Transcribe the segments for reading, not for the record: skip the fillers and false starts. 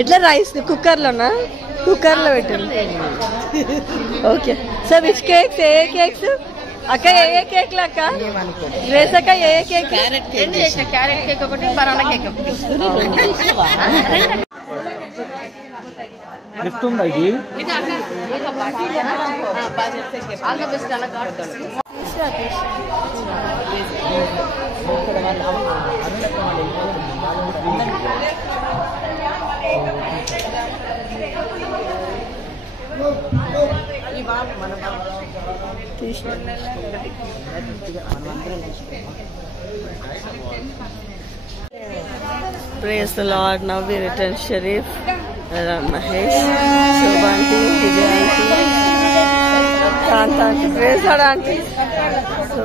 ఎట్లా రైస్ కుక్కర్లోనా? కుక్కర్లో పెట్టండి. Okay. So which cakes? A cakes అక్క? ఏ కేక్లు అక్క? గ్రేస్ అక్క ఏ కేక్? క్యారెట్ కేక్ ఒకటి, బనానా కేక్ ఒకటి. Praise the Lord. Now we return Sharif, Mahesh, Shobhanti, Vijayanti, Kanta. Praise the Lord, auntie. So,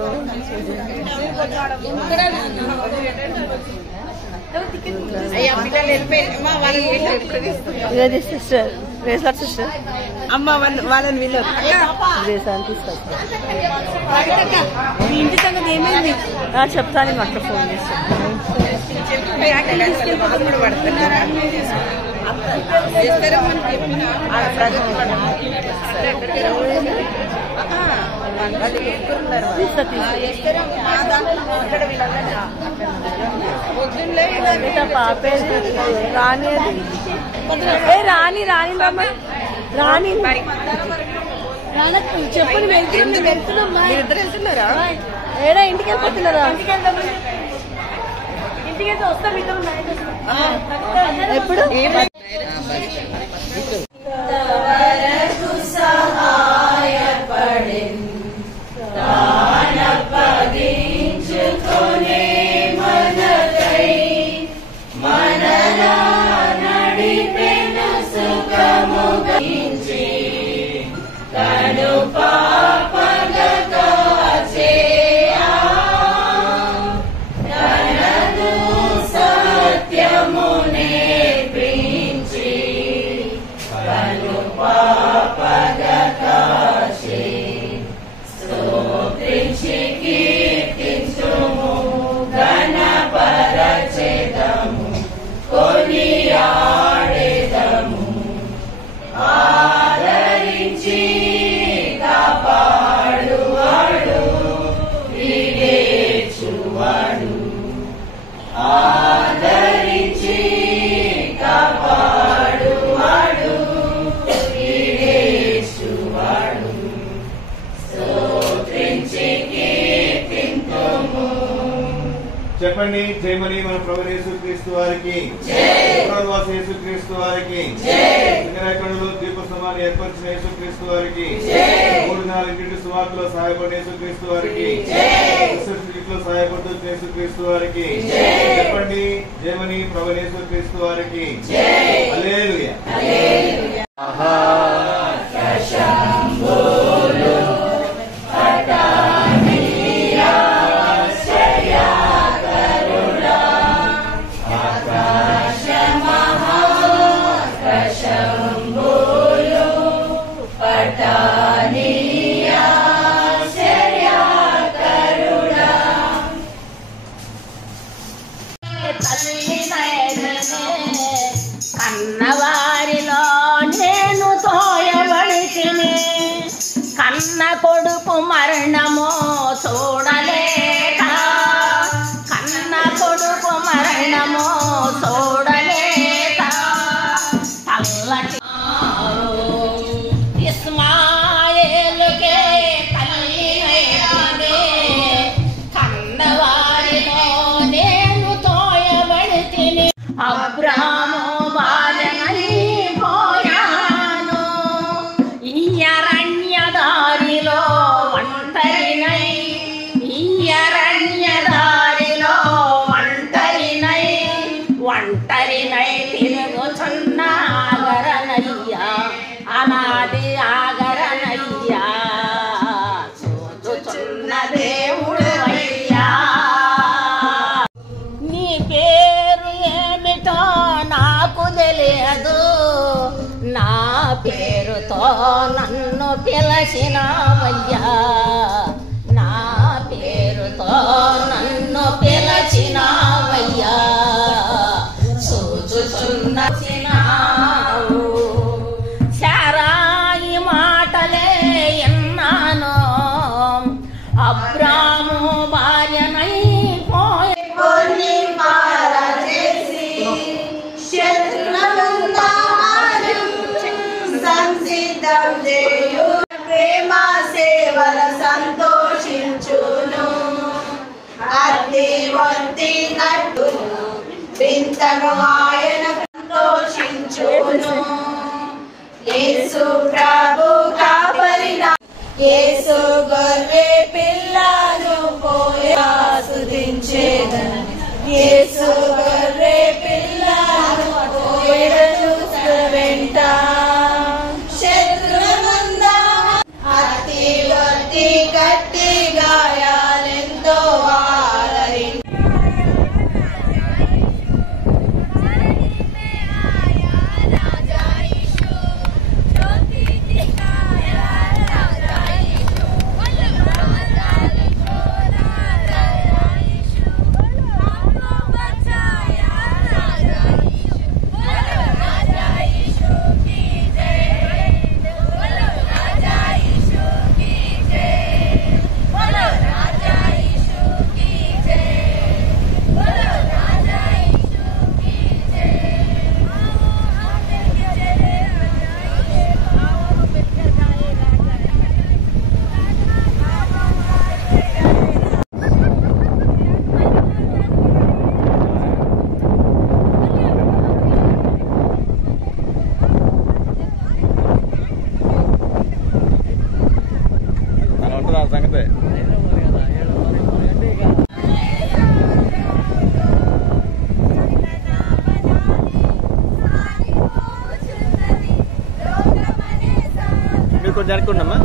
yeah, this sister. Praise the Lord, sister. అమ్మ వాళ్ళని వీళ్ళు Grace auntie. చెప్తాను మా అక్క phone చేసి. పాపే రాని రాని రాని రాని చెప్పని వెళ్తున్నామ్మా. ఏడా ఇంటికి వెళ్ళిపోతున్నారా? ఇంటికి వస్తాం. ఎప్పుడు? చెప్పండి. జయమని మన ప్రభు యేసుక్రీస్తు వారికి, యేసుక్రీస్తు వారికి, సింగరాయకొండలో దీప సమాన్ని ఏర్పరిచిన యేసుక్రీస్తు వారికి, 3-4 సువార్తలో సహాయపడిన యేసుక్రీస్తు వారికి, లో సహాయపడుతూ యేసుక్రీస్తు వారికి చెప్పండి. జయమని ప్రభు యేసుక్రీస్తు వారికి. హల్లెలూయా. కన్నవారిలో నేను తోయబడితిని, కన్న కొడుకు మరణము చూడలేక, కన్న కొడుకు మరణము చూడలేక తల్లటి ఇస్మాయేలుకే తల్లినైనానే, కన్నవారిలో నేను తోయబడితిని. అబ్రాము బాలనై పోయాను, ఈ అరణ్యదారిలో ఒంటరినై, ఈ అరణ్యదారిలో ఒంటరినై, ఒంటరినై తిరుగుచున్న ఆగరనయ్యా, అనాది ఆగరనయ్యా, చూచుచున్న దేవుడు అయ్యా. నీ పేరు ఏమిటో నాకు తెలియదు, నా పేరుతో నన్ను పిలచినవయ్యా, నా పేరుతో నన్ను ఇంతగా ఆయన సంతోషించును. యేసు ప్రభు కాపరినా, యేసు గొర్రె పిల్లను పోయి ఆస్వాదించేదను. యేసు గొర్రె పిల్లను పోయేదను వెంట. శత్రుల మంద అతి ఒత్తి గట్టి గాయాలెంతో వారరి. మీరు కొంచెం జరుపుకోండమ్మా.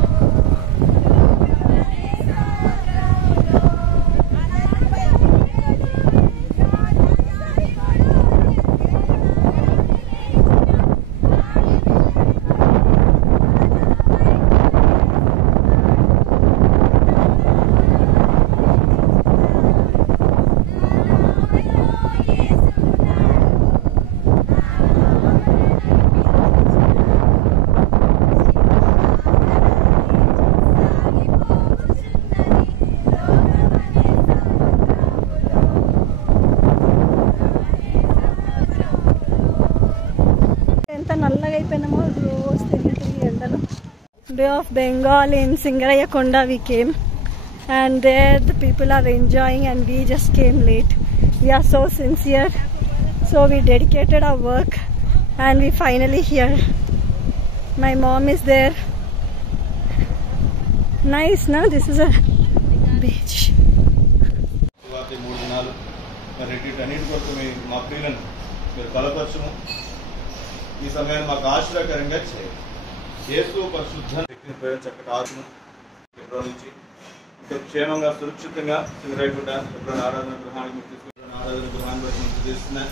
Bay of Bengal in Singarayakonda we came, and there the people are enjoying and we just came late. We are so sincere, so we dedicated our work and we finally here. My mom is there. Nice, no? This is a beach. ఈ సమయాన్ని మాకు ఆశీర్వాదకరంగా చేయండి. యేసు పరిశుద్ధ వ్యక్తిని పేరు చక్కటి ఆత్మ ఎప్పుడో నుంచి క్షేమంగా సురక్షితంగా సింగరాయగుట్ట ఎప్పుడైనా ఆరాధన గృహానికి మీరు తీసుకుంటున్న ఆరాధన గృహాన్ని బట్టి మేము చూపిస్తున్నా.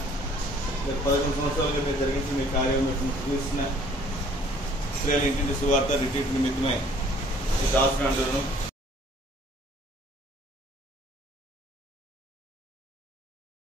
మీరు 11 సంవత్సరాలుగా మీరు జరిగించి మీ కార్యం బట్టి చూపిస్తున్నా. స్త్రీల ఇంటింటి సువార్త రిట్రీట్ నిమిత్తమై ఈ దాసులను